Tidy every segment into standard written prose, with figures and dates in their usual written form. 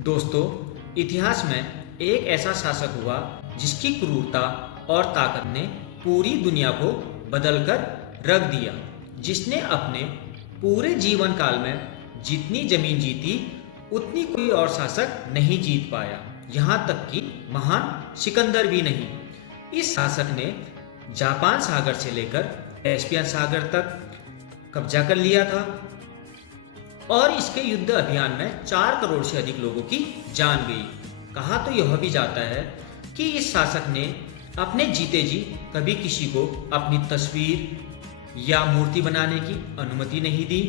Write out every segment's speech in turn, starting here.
दोस्तों, इतिहास में एक ऐसा शासक हुआ जिसकी क्रूरता और ताकत ने पूरी दुनिया को बदलकर रख दिया। जिसने अपने पूरे जीवन काल में जितनी जमीन जीती उतनी कोई और शासक नहीं जीत पाया, यहाँ तक कि महान सिकंदर भी नहीं। इस शासक ने जापान सागर से लेकर कैस्पियन सागर तक कब्जा कर लिया था और इसके युद्ध अभियान में 4 करोड़ से अधिक लोगों की जान गई। कहा तो यह भी जाता है कि इस शासक ने अपने जीते जी कभी किसी को अपनी तस्वीर या मूर्ति बनाने की अनुमति नहीं दी।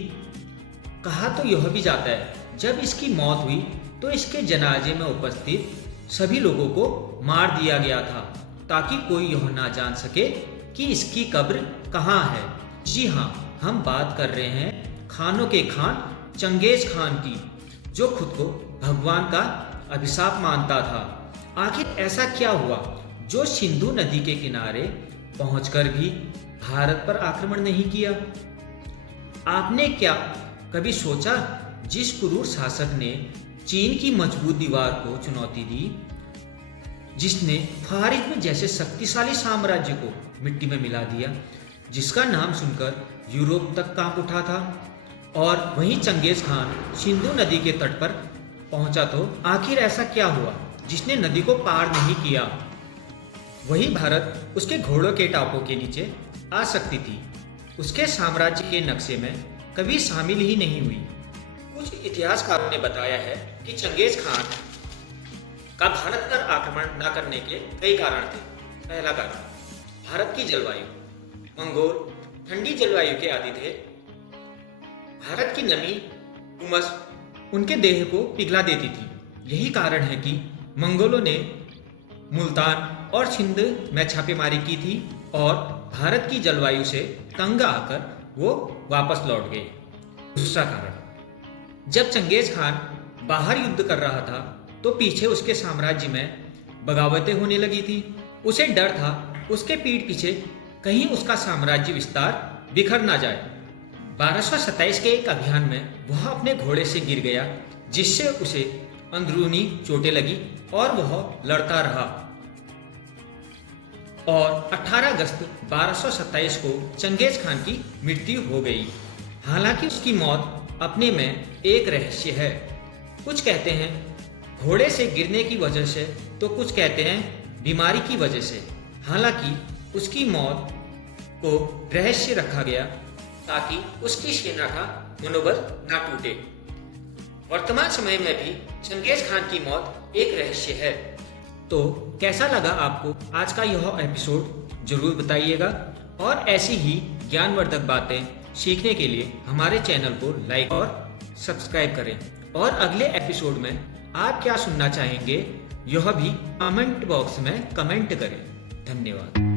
कहा तो यह भी जाता है जब इसकी मौत हुई तो इसके जनाजे में उपस्थित सभी लोगों को मार दिया गया था ताकि कोई यह ना जान सके कि इसकी कब्र कहाँ है। जी हाँ, हम बात कर रहे हैं खानों के खान चंगेज खान की, जो खुद को भगवान का अभिशाप मानता था। आखिर ऐसा क्या हुआ जो सिंधु नदी के किनारे पहुंचकर भी भारत पर आक्रमण नहीं किया? आपने क्या कभी सोचा जिस क्रूर शासक ने चीन की मजबूत दीवार को चुनौती दी, जिसने फारिज्म जैसे शक्तिशाली साम्राज्य को मिट्टी में मिला दिया, जिसका नाम सुनकर यूरोप तक कांप उठा था, और वहीं चंगेज खान सिंधु नदी के तट पर पहुंचा तो आखिर ऐसा क्या हुआ जिसने नदी को पार नहीं किया? वही भारत उसके घोड़ों के टापों के नीचे आ सकती थी, उसके साम्राज्य के नक्शे में कभी शामिल ही नहीं हुई। कुछ इतिहासकारों ने बताया है कि चंगेज खान का भारत पर आक्रमण न करने के कई कारण थे। पहला कारण, भारत की जलवायु। मंगोल ठंडी जलवायु के आदी थे। भारत की नमी, उमस उनके देह को पिघला देती थी। यही कारण है कि मंगोलों ने मुल्तान और सिंध में छापेमारी की थी और भारत की जलवायु से तंग आकर वो वापस लौट गए। दूसरा कारण, जब चंगेज खान बाहर युद्ध कर रहा था तो पीछे उसके साम्राज्य में बगावतें होने लगी थी। उसे डर था उसके पीठ पीछे कहीं उसका साम्राज्य विस्तार बिखर ना जाए। 1227 के एक अभियान में वह अपने घोड़े से गिर गया, जिससे उसे अंदरूनी चोटें लगी और वह लड़ता रहा। और 18 अगस्त 1227 को चंगेज खान की मृत्यु हो गई। हालांकि उसकी मौत अपने में एक रहस्य है। कुछ कहते हैं घोड़े से गिरने की वजह से, तो कुछ कहते हैं बीमारी की वजह से। हालांकि उसकी मौत को रहस्य रखा गया ताकि उसकी सेना का मनोबल ना टूटे। वर्तमान समय में भी चंगेज खान की मौत एक रहस्य है। तो कैसा लगा आपको आज का यह एपिसोड, जरूर बताइएगा। और ऐसी ही ज्ञानवर्धक बातें सीखने के लिए हमारे चैनल को लाइक और सब्सक्राइब करें। और अगले एपिसोड में आप क्या सुनना चाहेंगे, यह भी कमेंट बॉक्स में कमेंट करें। धन्यवाद।